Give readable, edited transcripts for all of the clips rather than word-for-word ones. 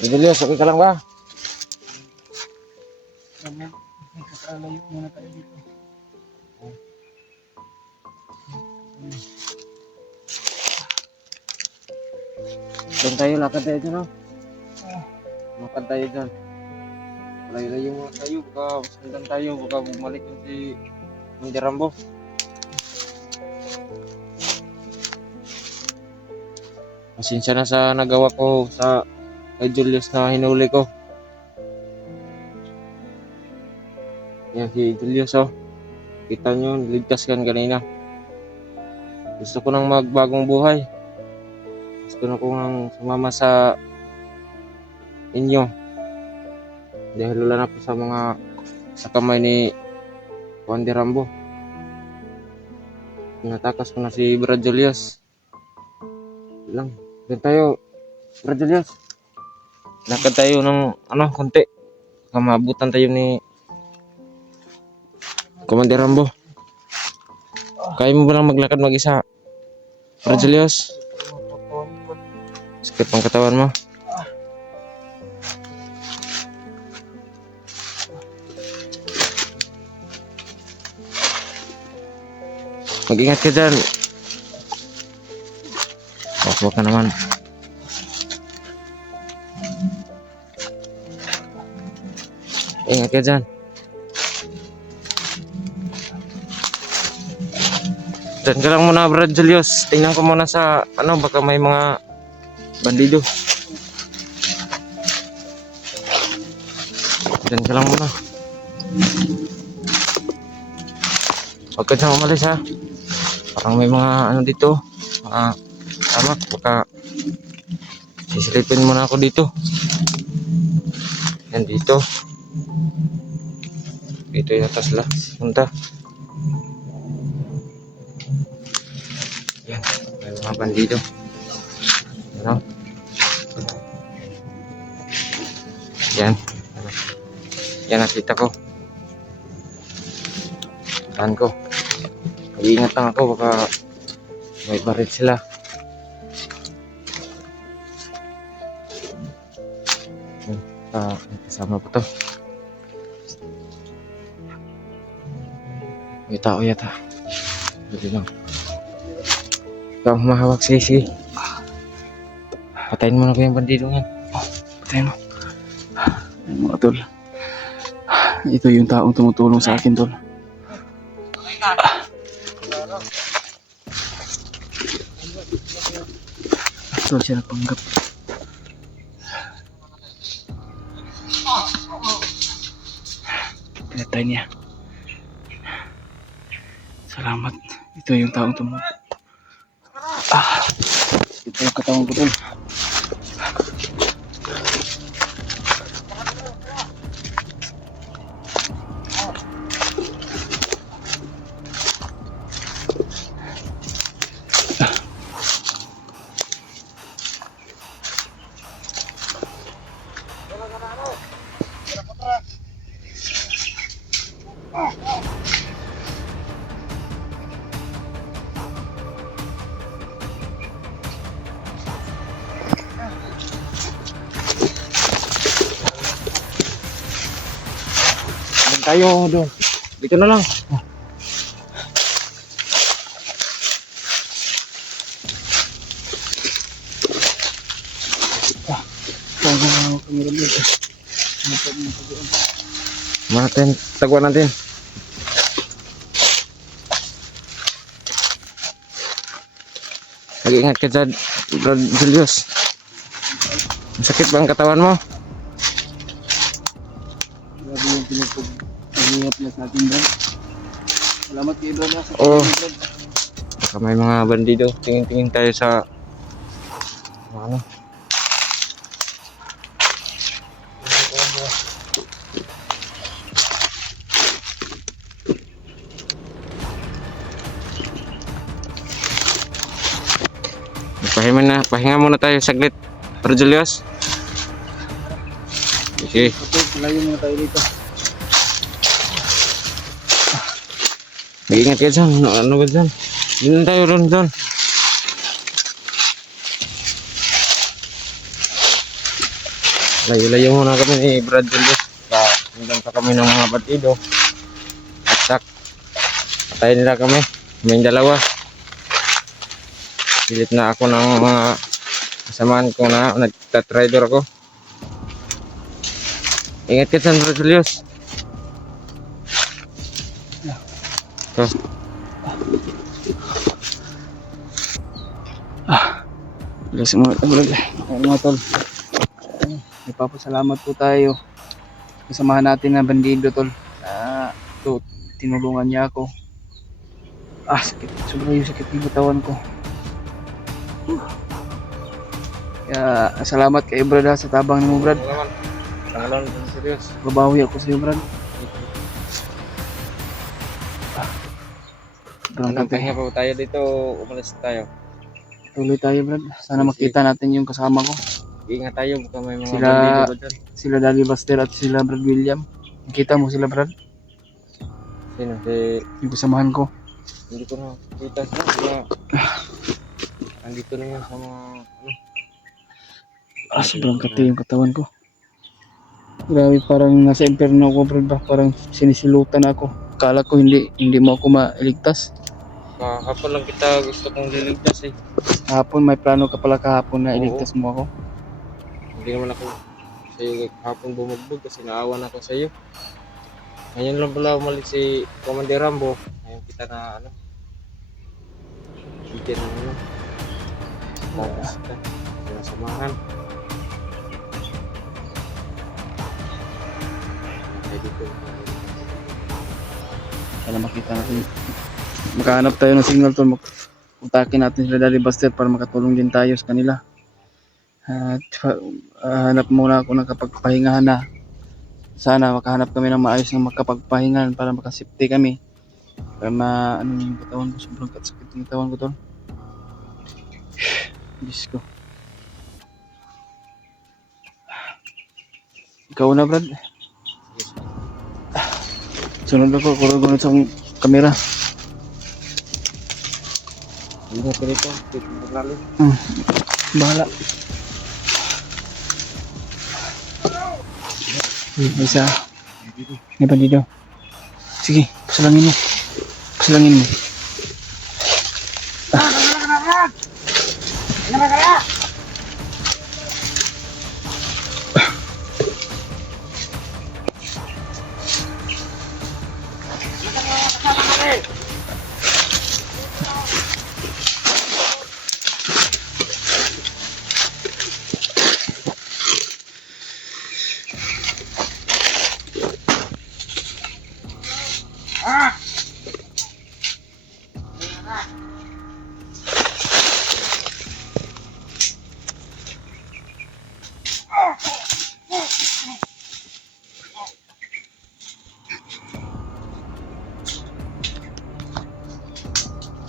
Julius, okay ka lang ba? Kakalayo muna tayo dito. Doon tayo, lakad tayo dyan, no? Lakad tayo dyan. Layo-layo muna tayo, baka masundan tayo, baka bumalik yung si Hindi Rambo. Pasensya na sa nagawa ko sa kay Julius na hinuli ko. Yan si Julius, oh. Kita nyo, niligtas kan kanina. Gusto ko nang magbagong buhay. Gusto na ko nang sumama sa inyo. Dahil wala na po sa kamay ni Hindi Rambo. Tinatakas ko na si Brad Julius. Lang, doon tayo, Brad Julius. Lakad tayo ng konti. Baka maabutan tayo ni Commander Rambo. Kaya mo ba lang maglakad mag-isa? Brad Julius? Sakit pang katawan mo? Mag-ingat ka dyan. Huwag ka naman. Ingat ka dyan. Diyan ka lang muna, Brad Julius. Tingnan ko muna sa baka may mga bandido. Diyan ka lang muna. Huwag ka dyan umalis, ha. Parang may mga dito. Tama, baka sisilipin muna ako dito. Yan dito. Dito yata sila punta. Yan, may mga bandido. Ano? Yan. Yan nakita ko. Saan ko? Mag-iingat lang ako, baka may baril sila. Kasama ko to. May tao yata. Dito lang. Ikaw humahawak, sige. Patayin mo na ko yung bandido yan. Patayin mo. Ayun mga tol. Ito yung taong tumutulong sa akin, tol. Tol, siya nagpanggap. Pinatay niya. Salamat. Ito yung taong tumulong. Ito yung katawan ko, tol. Tayo doon. Dito na lang. Taguan natin. Mag-ingat ka dyan, Brad Julius. Masakit ba ang katawan mo? Grabe yung pinagpag-ahiyap niya sa atin, Brad. Salamat kay Brad sa Oo. Brad. Baka may mga bandido. Tingin-tingin tayo sa pahinga muna tayo saglit, Brad Julius. Okay. Layo muna tayo dito. Mag-ingat ka dyan. Ano ba dyan? Dito tayo doon. Layo-layo muna kami ni Brad Julius. Hanggang pa kami ng mga batido. At sak, patayin nila kami. Kaming dalawa. Pilit na ako ng mga kasamaan ko na nagtatrider ako. Ingat ka dyan, Brad Julius. Ito. Bless mo vlog. Mga tol. Nagpapasalamat po tayo. Kasamahan natin na bandido tol. Ito, tinulungan niya ako. Sakit. Sobrang yung sakit ng katawan ko. Kaya salamat kay Brad ha, sa tabang mo Brad. Tangalan, Brad Julius. Babawi ako sa iyo Brad. Anong pahinga pa tayo dito? Umalis tayo. Tuloy tayo Brad. Sana makita natin yung kasama ko. Ingat tayo, baka may mga Sila- bandido ba dyan? Sila Daddy Buster at sila Brad William. Nakita mo sila Brad? Sino? Si... Yung kasamahan ko. Hindi ko na kita siya. Kaya... Andito na yun sa mga... Sobrang kati yung katawan ko. Grabe, parang nasa impyerno ako Brad ba? Parang sinisilutan ako. Kala ko hindi mo ako mailigtas. Kahapon lang kita gusto kong liligtas eh. Kahapon may plano ka pala kahapon na Oo. iligtas mo ako. Hindi naman ako sa'yo kahapon bumugbog kasi naawan ako sa'yo. Ngayon lang pala umalis si Commander Rambo. Ngayon kita na ano. Bigyan ng ano. Tapos kita. Sinasamahan. Ay dito. Para makita natin. Makahanap tayo ng signal tol. Utakin natin sila Daddy Buster para makatulong din tayo sa kanila. At hanap muna ako ng kapagpahingahan na. Sana makahanap kami ng maayos ng makapagpahingahan para makasipte kami. Para ano yung katawan ko. Sobrang sakit yung katawan ko tol. Diyos ko. Ikaw na Brad. Sunod ako. Kurag sa kamera. Ingat ka dito. Dito lalim. Bahala. Isa. May bandido. Sige, pasalangin mo. Pasalangin mo.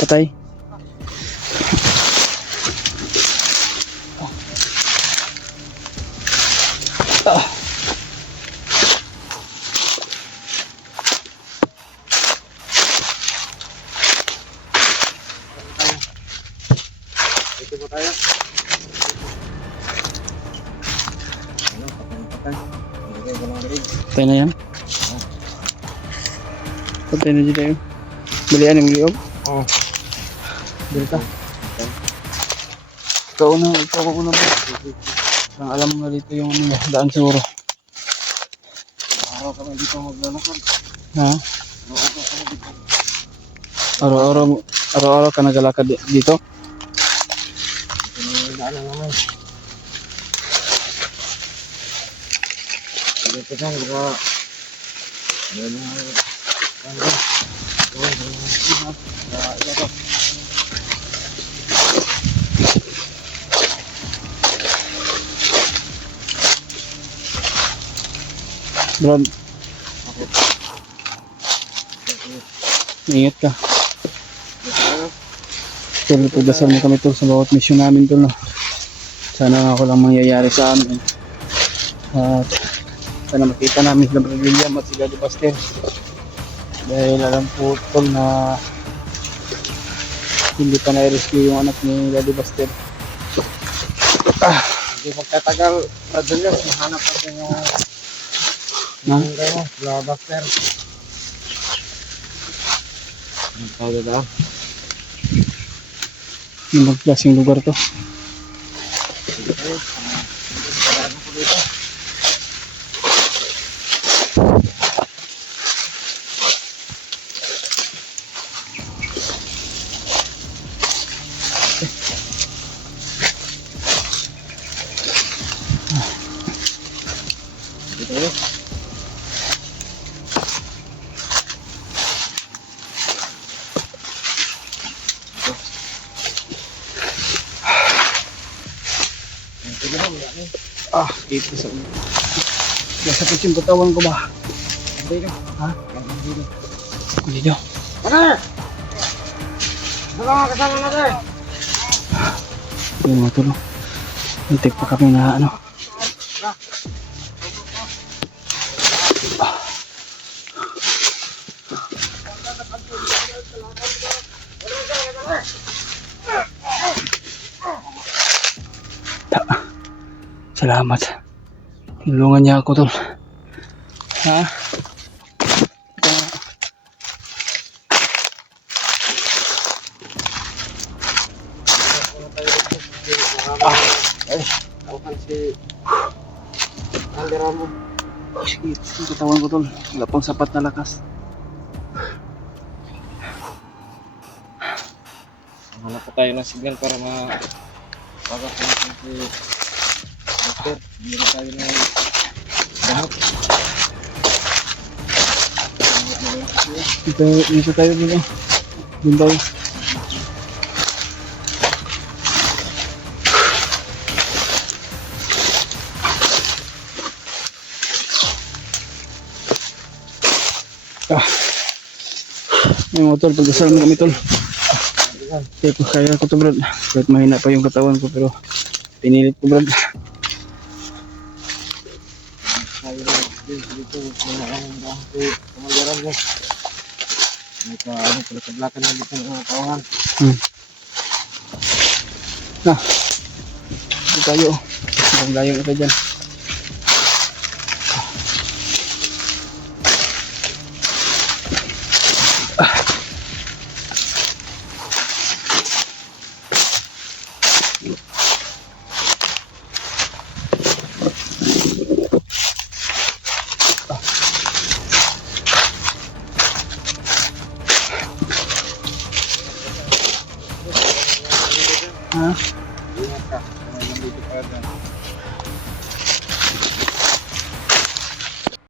Patay. Dito po tayo. Ano? Patay. Hindi kayo ng rig. Patay na yan. Patay na dito tayo. Balian yung liog. Oo. Dito ka. Ikaw na ba? Ang alam mo na dito yung ano, daan siguro. Araw kami dito maglalakad. Ha? Araw-araw ka nagalakad dito? Daanan naman. Dito lang, baka... Brad, ingat ka. Tuloy pagdasal mo kami tol sa bawat mission namin tol. No? Sana ako lang mangyayari sa amin. At sana makita namin sila Brad William at si Daddy Buster. Dahil alam po tol na hindi pa na-rescue yung anak ni Daddy Buster. Hindi magtatagal, Brad Julius, mahanap natin yung lavaster. Ang tawag na. Yung magklaseng lugar to. Dito sa sakit yung katawan ko ba? Ha? Dito. Ano? Ano mga kasama natin? Yung mga tulong. Hintik pa kami na ano. Salamat. Tulungan niya ako, tol. Ha? Tawakan si Andera mo. Shit, yung katawan ko, tol. Wala pang sapat na lakas. Hanap po tayo ng signal para mapagas natin si Master. Hindi na tayo ng gamot. Dito tayo dito. Dito tayo. Yung motor, pagdasal mo kami, tol. Kaya ko kaya ko to, brad. Kahit mahina pa yung katawan ko, pero pinilit ko, brad. Tayo na dito. Kailangan ba si Kamalyaran mo. May palakad-lakad na dito ng kawangan. Dito tayo. Ang layo na tayo dyan. Ha? Ingat ka. Dito pa dyan.